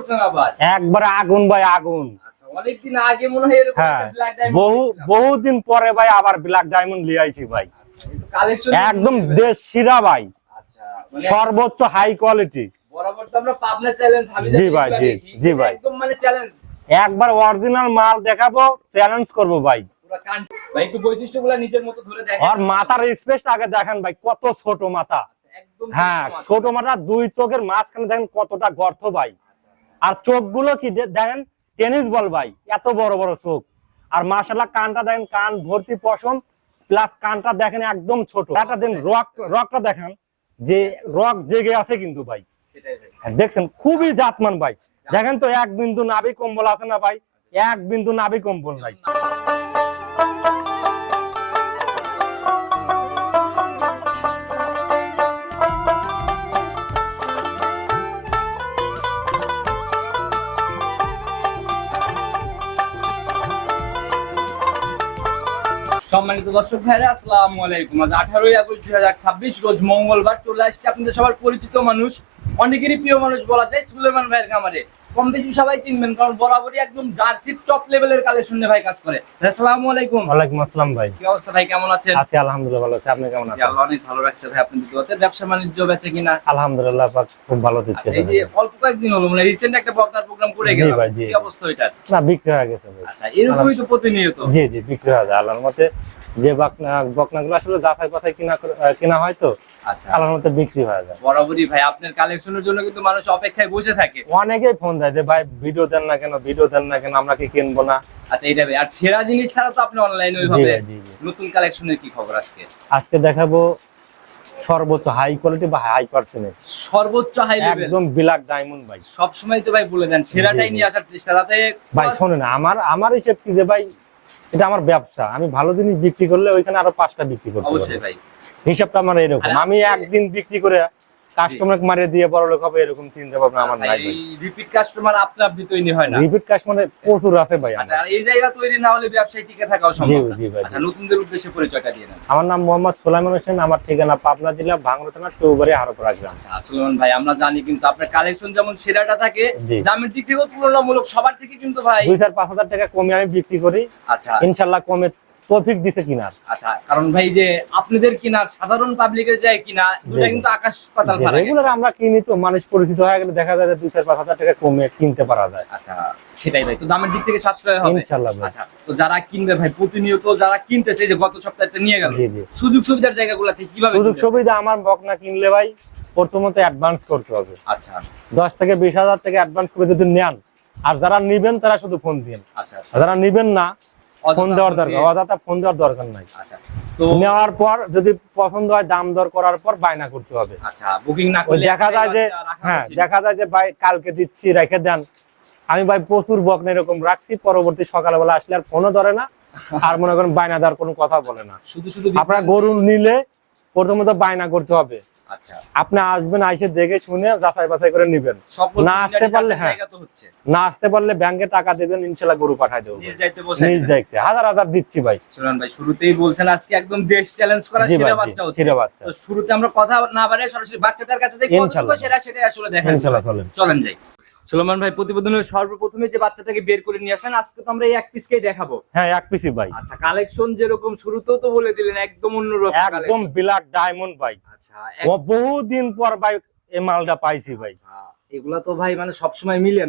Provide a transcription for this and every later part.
করছেন আবার একবারে আগুন ভাই আগুন। অনেকদিন আগে মনে হয় এরকম ব্ল্যাক ডায়মন্ড বহুদিন পরে ভাই আবার ব্ল্যাক ডায়মন্ড নিয়ে আইছি ভাই। কালেকশন একদম দেশ সেরা ভাই, আচ্ছা সর্বোচ্চ হাই কোয়ালিটি। বরাবর তো আমরা পাবনা চ্যালেঞ্জ জি ভাই, জি ভাই, একদম মানে চ্যালেঞ্জ। একবার অরিজিনাল মাল দেখাবো, চ্যালেঞ্জ করব ভাই। ভাই একটু বৈশিষ্ট্যগুলো নিজের মতো ধরে দেখেন। আর মাথার স্পেসটা আগে দেখেন ভাই, কত ছোট মাথা। একদম হ্যাঁ, ছোট মাথা, দুই চোখের মাঝখানে দেখেন কতটা গর্ত ভাই। আর চোখগুলো কি দেখেন, টেনিস বল ভাই, এত বড় বড় চোখ। আর মাশাআল্লাহ কানটা দেখেন, কান ভর্তি পশম, প্লাস কানটা দেখেন একদম ছোট। একটা দিন রকটা দেখেন, যে রক জেগে আছে কিন্তু ভাই। দেখছেন খুবই জাতমান ভাই। দেখেন তো এক বিন্দু নাভি কম্বল আছে না ভাই, এক বিন্দু নাভি কম্বল নাই। সম্মানিত দর্শক ভাইরা, আসসালামু আলাইকুম। আজ 18 আগস্ট 2026 রোজ মঙ্গলবার চলে আসছে আপনাদের সবার পরিচিত মানুষ, অনেকেরই প্রিয় মানুষ বলা যায়, সুলেমান ভাইয়ের খামারে। কম বেশি সবাই চিনবেন, কারণ বরাবরই একদম জার্সি টপ লেভেলের কালেকশন নিয়ে ভাই কাজ করে। আসসালামু আলাইকুম। ওয়ালাইকুম আসসালাম ভাই। কি অবস্থা ভাই, কেমন আছেন? আছি আলহামদুলিল্লাহ, ভালো আছি। আপনি কেমন আছেন? আল্লাহ অনেক ভালো রাখছে ভাই। আপনি কি আছেন? ব্যবসা বাণিজ্য বেচে কিনা? আলহামদুলিল্লাহ পাক খুব ভালো দিচ্ছে। এই যে অল্প কয়েকদিন হলো মানে রিসেন্ট একটা বকনার প্রোগ্রাম করে গেলাম, কি অবস্থা ওইটা? না, বিক্রি হয়ে গেছে ভাই। আচ্ছা, এরকমই তো প্রতিনিয়ত। জি জি, বিক্রি হয়ে যায় আল্লাহর মতে। যে বকনাগুলো আসলে যাচাই বাছাই কিনা হয় তো, আচ্ছা আল্লাহর মতে বিক্রি হয়ে যায়। বরাবরই ভাই আপনার কালেকশনের জন্য কিন্তু মানুষ অপেক্ষায় বসে থাকে। অনেকেই ফোন দেয় যে ভাই ভিডিও দেন না কেন, ভিডিও দেন না কেন, আমরা কি কিনবো না। আচ্ছা এইটা ভাই, আর সেরা জিনিস ছাড়া তো আপনি অনলাইনে ওইভাবে নতুন কালেকশনের কি খবর আজকে? আজকে দেখাবো সর্বোচ্চ হাই কোয়ালিটি বা হাই পার্সেন্টেজ, সর্বোচ্চ হাই লেভেল, একদম ব্ল্যাক ডায়মন্ড ভাই। সব সময় তো ভাই বলে দেন সেরাটাই নিয়ে আসার চেষ্টা, যাতে ভাই শোনেন, আমার হিসেব কি যে ভাই, এটা আমার ব্যবসা। আমি ভালো জিনিস বিক্রি করলে ওইখানে আরো 5টা বিক্রি করতে পারবো। অবশ্যই ভাই, হিসাবটা আমার এরকম। আমি একদিন বিক্রি করে কাস্টমারকে মারিয়ে দিয়ে বড় লোক হবে এরকম চিন্তা ভাবনা আমার নাই ভাই। রিপিট কাস্টমার আপনি তৈরি হয় না। রিপিট কাস্টমার প্রচুর আছে ভাই। আচ্ছা, আর এই জায়গা তৈরি না হলে ব্যবসায় টিকে থাকাও সম্ভব না। জি ভাই। আচ্ছা, নতুনদের উদ্দেশ্যে পরিচয়টা দিয়ে দেন। আমার নাম মোহাম্মদ সুলাইমান হোসেন, আমার ঠিকানা পাবনা জেলা ভাঙ্গুড়া থানা চৌবাড়ি হারোপাড়া গ্রাম। আচ্ছা সুলেমান ভাই, আমরা জানি কিন্তু আপনার কালেকশন যেমন সেরাটা থাকে, দামের দিক থেকেও তুলনামূলক সবার থেকে কিন্তু ভাই 2-5 হাজার টাকা কমে আমি বিক্রি করি। আচ্ছা ইনশাআল্লাহ কমে তৌফিক দিতে কিনার। আচ্ছা, কারণ ভাই যে আপনাদের কিনার সাধারণ পাবলিকের যায় কিনা, দুটো কিন্তু আকাশ পাতাল ফারাক। রেগুলার আমরা কিনি তো, মানুষ পরিচিত হয়ে গেলে দেখা যায় যে 2-5 হাজার টাকা কমে কিনতে পারা যায়। আচ্ছা সেটাই ভাই, তো দামের দিক থেকে সাশ্রয় হবে ইনশাআল্লাহ ভাই। আচ্ছা, তো যারা কিনবে ভাই প্রতিনিয়ত, যারা কিনতেছে, যে গত সপ্তাহে নিয়ে গেল, সুযোগ সুবিধার জায়গাগুলোতে কিভাবে? সুযোগ সুবিধা, আমার বকনা কিনলে ভাই প্রথমত অ্যাডভান্স করতে হবে। আচ্ছা 10 থেকে 20 হাজার টাকা অ্যাডভান্স করে যদি নেন, আর যারা নিবেন তারা শুধু ফোন দিন। আচ্ছা, যারা নিবেন না, ফোন দেওয়ার দরকার, অযথা ফোন দেওয়ার দরকার নাই। আচ্ছা, তো নেওয়ার পর যদি পছন্দ হয়, দাম দর করার পর বায়না করতে হবে। আচ্ছা, বুকিং না করলে দেখা যায় যে, হ্যাঁ দেখা যায় যে ভাই কালকে দিচ্ছি রেখে দেন। আমি ভাই প্রচুর বকনা এরকম রাখছি, পরবর্তী সকালবেলা আসলে আর ফোনও ধরে না, আর মনে করেন বায়না দেওয়ার কোনো কথা বলে না। শুধু আপনার গরু নিলে প্রথমত বায়না করতে হবে। আচ্ছা, আপনি আসবেন, আইসে দেখে শুনে যাচাই বাছাই করে নিবেন। না আসতে পারলে, হ্যাঁ না আসতে পারলে ব্যাংকে টাকা দেবেন, ইনশাআল্লাহ গরু পাঠাই দেবো নিজ দায়িত্বে। হাজার হাজার দিচ্ছি ভাই। সুলেমান ভাই শুরুতেই বলছেন আজকে একদম দেশ চ্যালেঞ্জ করা সেরা বাচ্চা হচ্ছে। তো শুরুতে আমরা কথা না বাড়াই সরাসরি বাচ্চাটার কাছে যাই, কতটুকু সেটাই আসলে দেখেন। ইনশাআল্লাহ চলেন যাই। সুলেমান ভাই, প্রতিবেদনের সর্বপ্রথমে যে বাচ্চাটাকে বের করে নিয়ে আসেন, আজকে তো আমরা এই এক পিসকেই দেখাবো। হ্যাঁ, এক পিসই ভাই। আচ্ছা, কালেকশন যেরকম শুরুতেও তো বলে দিলেন একদম অন্যরকম, একদম ব্ল্যাক ডায়মন্ড ভাই। আচ্ছা, বহুদিন পর ভাই এই মালটা পাইছি ভাই। এগুলা তো ভাই মানে সবসময় মিলে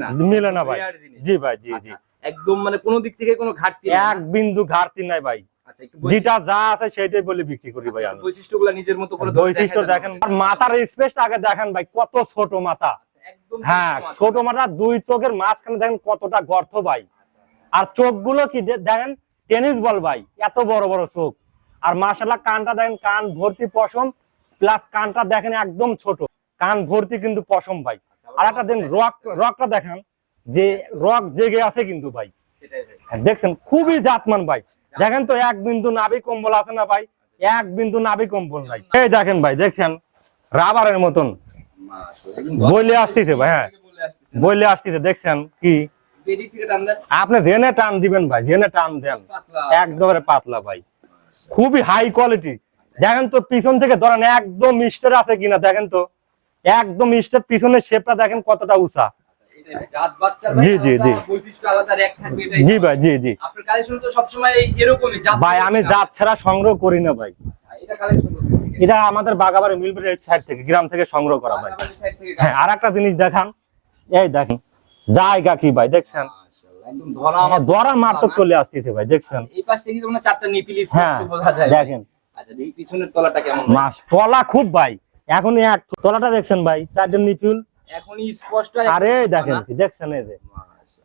না ভাই। জি ভাই, জি জি, একদম মানে কোনো দিক থেকে কোনো ঘাটতি, এক বিন্দু ঘাটতি নাই ভাই। আচ্ছা, যেটা যা আছে সেটাই বলে বিক্রি করি ভাই। আমি বৈশিষ্ট্যগুলো নিজের মতো করে বৈশিষ্ট্য দেখেন, আর মাথার স্পেসটা আগে দেখেন ভাই, কত ছোট মাথা। হ্যাঁ, ছোট মাথা, দুই চোখের মাঝখানে দেখেন কতটা গর্ত ভাই। আর চোখগুলো কি দেখেন, টেনিস বল ভাই, এত বড় বড় চোখ। আর মাশাআল্লাহ কানটা দেখেন, কান ভর্তি পশম, প্লাস কানটা দেখেন একদম ছোট, কান ভর্তি কিন্তু পশম ভাই। আর একটা দিন রকটা দেখেন, যে রক জেগে আছে কিন্তু ভাই। দেখছেন খুবই জাতমান ভাই। দেখেন তো এক বিন্দু নাভি কম্বল আছে না ভাই, এক বিন্দু নাভি কম্বল নাই। এই দেখেন ভাই, দেখছেন রাবারের মতন বইলে আসতেছে ভাই। হ্যাঁ, বইলে আসতেছে, দেখছেন কি? আপনি জেনে টান দিবেন ভাই, জেনে টান দেন, একদম পাতলা ভাই, খুবই হাই কোয়ালিটি। দেখেন তো পিছন থেকে ধরেন একদম স্টেট আছে কিনা, দেখেন তো একদম স্টেট, পিছনের শেপটা দেখেন কতটা উঁচা। জাত বাচ্চার জি, জি, জি। বৈশিষ্ট্য আলাদা র‍্যাক থাকবে এটাই। জি ভাই, জি জি আপনার কালেকশন তো সবসময় এরকমই জাত। ভাই, আমি জাত ছাড়া সংগ্রহ করি না ভাই। এটা কালেকশন এটা আমাদের বাগাবাড়ি মিলবাড়ির সাইড থেকে, গ্রাম থেকে সংগ্রহ করা ভাই। সাইড থেকে। হ্যাঁ, আর একটা জিনিস দেখান, এই দেখেন জায়গা কি ভাই, দেখছেন মাশাআল্লাহ, একদম ধরা দরা মার তো চলে আসতেছে ভাই, দেখছেন। এই পাশ থেকে তোমরা চারটা নিপিল হ্যাঁ স্পষ্ট বোঝা যায়। দেখেন, আচ্ছা, দেখি পিছনের তলাটা কেমন। মাছ তলা খুব ভাই, এখন এক তলাটা দেখছেন ভাই, চারজন নিপুল। এখনই স্পষ্ট। আরে দেখেন কি, দেখছেন এই যে,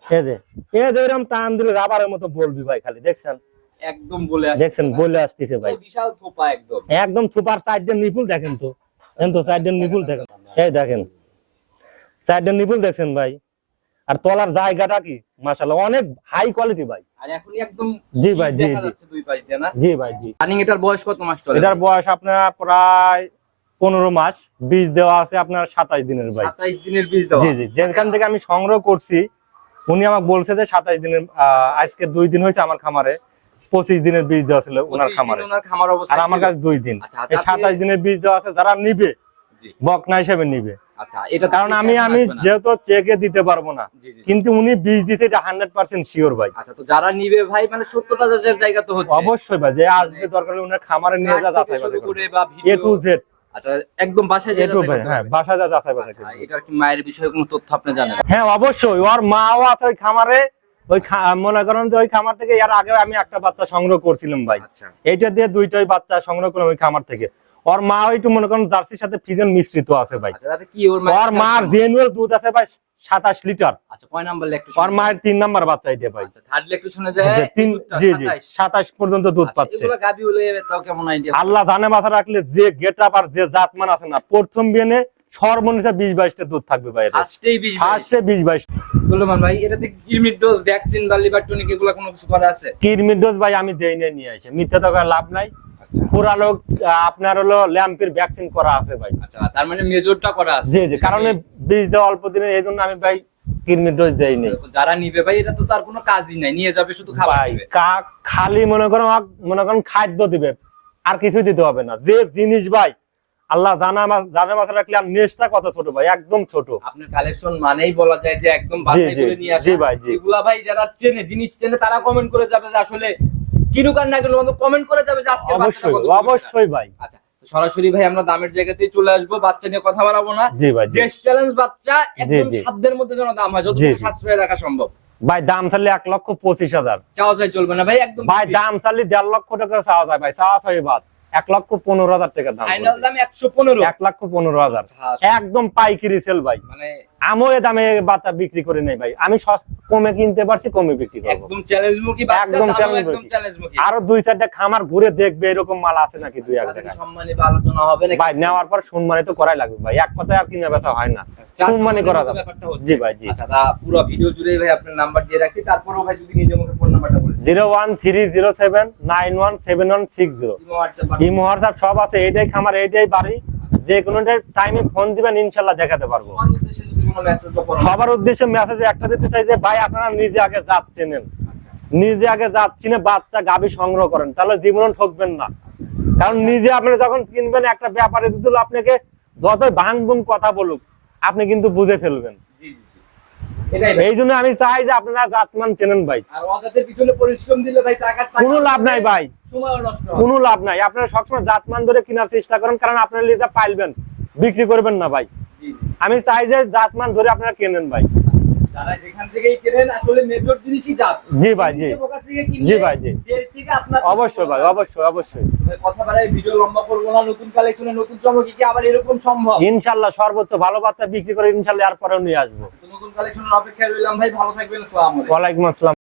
এই যে, এই যে এরকম টান দিলে রাবারের মতো বলবি ভাই, খালি দেখছেন একদম বলে আসছে, দেখছেন বলে আসতেছে ভাই, বিশাল থোপা একদম। একদম সুপার। চারজন নিপুল দেখেন তো, দেখেন তো চারজন নিপুল দেখেন, এই দেখেন চারজন নিপুল দেখছেন ভাই। আর তলার জায়গাটা কি মাশাআল্লাহ, অনেক হাই কোয়ালিটি ভাই। আর এখনই একদম জি ভাই, জি দেখা জি যাচ্ছে দুই পাশ দিয়ে না। জি ভাই, জি। রানিং এটার বয়স কত মাস চলে? এটার বয়স আপনার প্রায় 15 মাস, বীজ দেওয়া আছে আপনার 27 দিনের ভাই। 27 দিনের বীজ দেওয়া। জি জি, যেখান থেকে আমি সংগ্রহ করছি উনি আমাকে বলছে যে 27 দিনের, আজকে 2 দিন হয়েছে আমার খামারে, 25 দিনের বীজ দেওয়া ছিল ওনার 25 খামারে, দিন ওনার খামার অবস্থা আর আমার ছিল। কাছে 2 দিন। আচ্ছা, এই 27 দিনের বীজ দেওয়া আছে, যারা নিবে জি। বকনা হিসেবে নিবে। আচ্ছা, এটা কারণ আমি যেহেতু চেকে দিতে পারবো না, জি, জি। কিন্তু উনি বীজ দিতে, এটা 100% শিওর ভাই। আচ্ছা, তো যারা নিবে ভাই মানে সত্যতা যাচাইয়ের জায়গা তো হচ্ছে। অবশ্যই ভাই, যে আসবে দরকার হলে উনার খামারে নিয়ে যা যাচাই বাছাই করে করবে, বা A ভিডিও। to Z, আচ্ছা, একদম বাসায় A যেয়ে to যাচাই ভাই, করতে হ্যাঁ হবে। বাসায় যা যাচাই বাছাই আচ্ছা, করবে। এটার কি মায়ের বিষয়ে কোনো তথ্য আপনি জানেন? হ্যাঁ অবশ্যই, ওর মাও আছে ওই খামারে। ওই মনে করেন যে ওই খামার থেকে এর আগে আমি একটা বাচ্চা সংগ্রহ করছিলাম ভাই, আচ্ছা। এইটা দিয়ে 2টাই বাচ্চা সংগ্রহ করলাম ওই খামার থেকে। ওর মা একটু মনে করেন জার্সির সাথে ফ্রিজেন মিশ্রিত আছে ভাই। আচ্ছা, তাতে কি ওর ওর মার জেনুয়াল দুধ আছে ভাই 27 লিটার। আচ্ছা, কয় নাম্বার লেখটু? ওর মায়ের 3 নাম্বার বাচ্চা এটা ভাই। আচ্ছা, থার্ড লেখটু শুনে যায় তিন, জি জি 27 পর্যন্ত দুধ পাচ্ছে। এগুলো গাবি হলে তাও কেমন আইডিয়া? আল্লাহ জানে মাথা রাখলে যে গেটআপ আর যে জাতমান আছে না, প্রথম বিয়ানে সর্বনিম্ন 20-22টা দুধ থাকবে ভাই। ফার্স্টেই 20 ফার্স্টে 20-22। সুলেমান ভাই, এটাতে কিডনির ডোজ, ভ্যাকসিন বা লিভার টনিক এগুলো কোনো কিছু করা আছে? কিডনির ডোজ ভাই আমি দেই না, নিয়ে আসে মিথ্যা তো করে লাভ নাই। পুরা লোক আপনার হলো ল্যাম্পের ভ্যাকসিন করা আছে ভাই। আচ্ছা, তার মানে মেজরটা করা আছে। জি জি, কারণ বীজ দেওয়া অল্প দিনে, এই জন্য আমি ভাই কিডনির ডোজ দেই নাই। যারা নিবে ভাই, এটা তো তার কোনো কাজই নাই, নিয়ে যাবে শুধু খাবার ভাই দিবে। খালি মনে করেন খাদ্য দিবে, আর কিছুই দিতে হবে না। যে জিনিস ভাই আল্লাহ জানা মাছ রাখলে, আর নেশটা কত ছোট ভাই, একদম ছোট। আপনার কালেকশন মানেই বলা যায় যে একদম বাছাই জি, করে নিয়ে আসা। জি ভাই, জি। এগুলা ভাই যারা চেনে, জিনিস চেনে, তারা কমেন্ট করে যাবে যে আসলে কিনুক আর না কিনুক, অন্তত কমেন্ট করে যাবে যে আজকে অবশ্যই অবশ্যই ভাই। আচ্ছা, তো সরাসরি ভাই আমরা দামের জায়গাতেই চলে আসবো, বাচ্চা নিয়ে কথা বাড়াবো না। জি ভাই, জি। দেশ চ্যালেঞ্জ বাচ্চা, একদম জি। সাধ্যের মধ্যে যেন দাম হয়, জি, যতটুকু জি। সাশ্রয় রাখা সম্ভব। ভাই দাম চাইলে 1,25,000, চাওয়া যায় চলবে না ভাই, একদম ভাই দাম চাইলে 1.5 লক্ষ টাকা চাওয়া যায় ভাই, চাওয়া চাই বাদ 1,15,000 টাকা দাম। ফাইনাল দাম 115। 1,15,000 আচ্ছা। একদম পাইকারি সেল ভাই। মানে আমি এ দামে বাচ্চা বিক্রি করে নেই ভাই, আমি কমে কিনতে পারছি, কমে বিক্রি করবো। একদম চ্যালেঞ্জ মুখী বাচ্চা, একদম একদম চ্যালেঞ্জ মুখী। আরো 2-4টা খামার ঘুরে দেখবে এরকম মাল আছে নাকি 2-1 জায়গায়। সম্মানী বা আলোচনা হবে নাকি? ভাই নেওয়ার পর সম্মানিত তো করাই লাগবে ভাই, এক কথায় আর কিনা বেচা হয় না, সম্মানী করা যাবে। ব্যাপারটা হচ্ছে। জি ভাই, জি। আচ্ছা, তা পুরো ভিডিও জুড়ে ভাই আপনার নাম্বার দিয়ে রাখছি, তারপরেও ভাই যদি নিজে মুখে ফোন নাম্বারটা বলেন। 01307917160। ইমো হোয়াটসঅ্যাপ সব আছে, এইটাই খামার, এইটাই বাড়ি, যে কোনো টাইমে ফোন দিবেন ইনশাল্লাহ দেখাতে পারবো। সবার উদ্দেশ্যে মেসেজ একটা দিতে চাই যে ভাই আপনারা নিজে আগে যাচ্ছেন, নিজে আগে যাচ্ছি না, বাচ্চা গাভী সংগ্রহ করেন, তাহলে জীবনে ঠকবেন না। কারণ নিজে আপনি যখন কিনবেন, একটা ব্যাপারে দিতে আপনি যতই ভাঙবুন কথা বলুক, আপনি কিন্তু বুঝে ফেলবেন। এই জন্য আমি চাই যে আপনারা জাতমান চেনেন ভাই। আর অজাতের পিছনে পরিশ্রম দিলে ভাই টাকার কোনো লাভ নাই ভাই, সময়ও নষ্ট হবে। কোনো লাভ নাই। আপনারা সবসময় জাতমান ধরে কেনার চেষ্টা করেন, কারণ আপনারা নিজে পাইলবেন, বিক্রি করবেন না ভাই। আমি চাই যে জাতমান ধরে আপনারা কেনেন ভাই। যারা যেখান থেকেই কেনেন, আসলে মেজর জিনিসই জাত। জি ভাই, জি। জি ভাই, জি। অবশ্যই ভাই, অবশ্যই অবশ্যই। কথা বাড়াই, ভিডিও লম্বা করবো না। নতুন কালেকশনে নতুন চমক কি আবার এরকম সম্ভব? ইনশাআল্লাহ সর্বোচ্চ ভালো বাচ্চা বিক্রি করে ইনশাআল্লাহ এরপরেও নিয়ে আসবো। নতুন কালেকশনের অপেক্ষায় রইলাম ভাই, ভালো থাকবেন। আসসালামু আলাইকুম। ওয়ালাইকুম আসসালাম।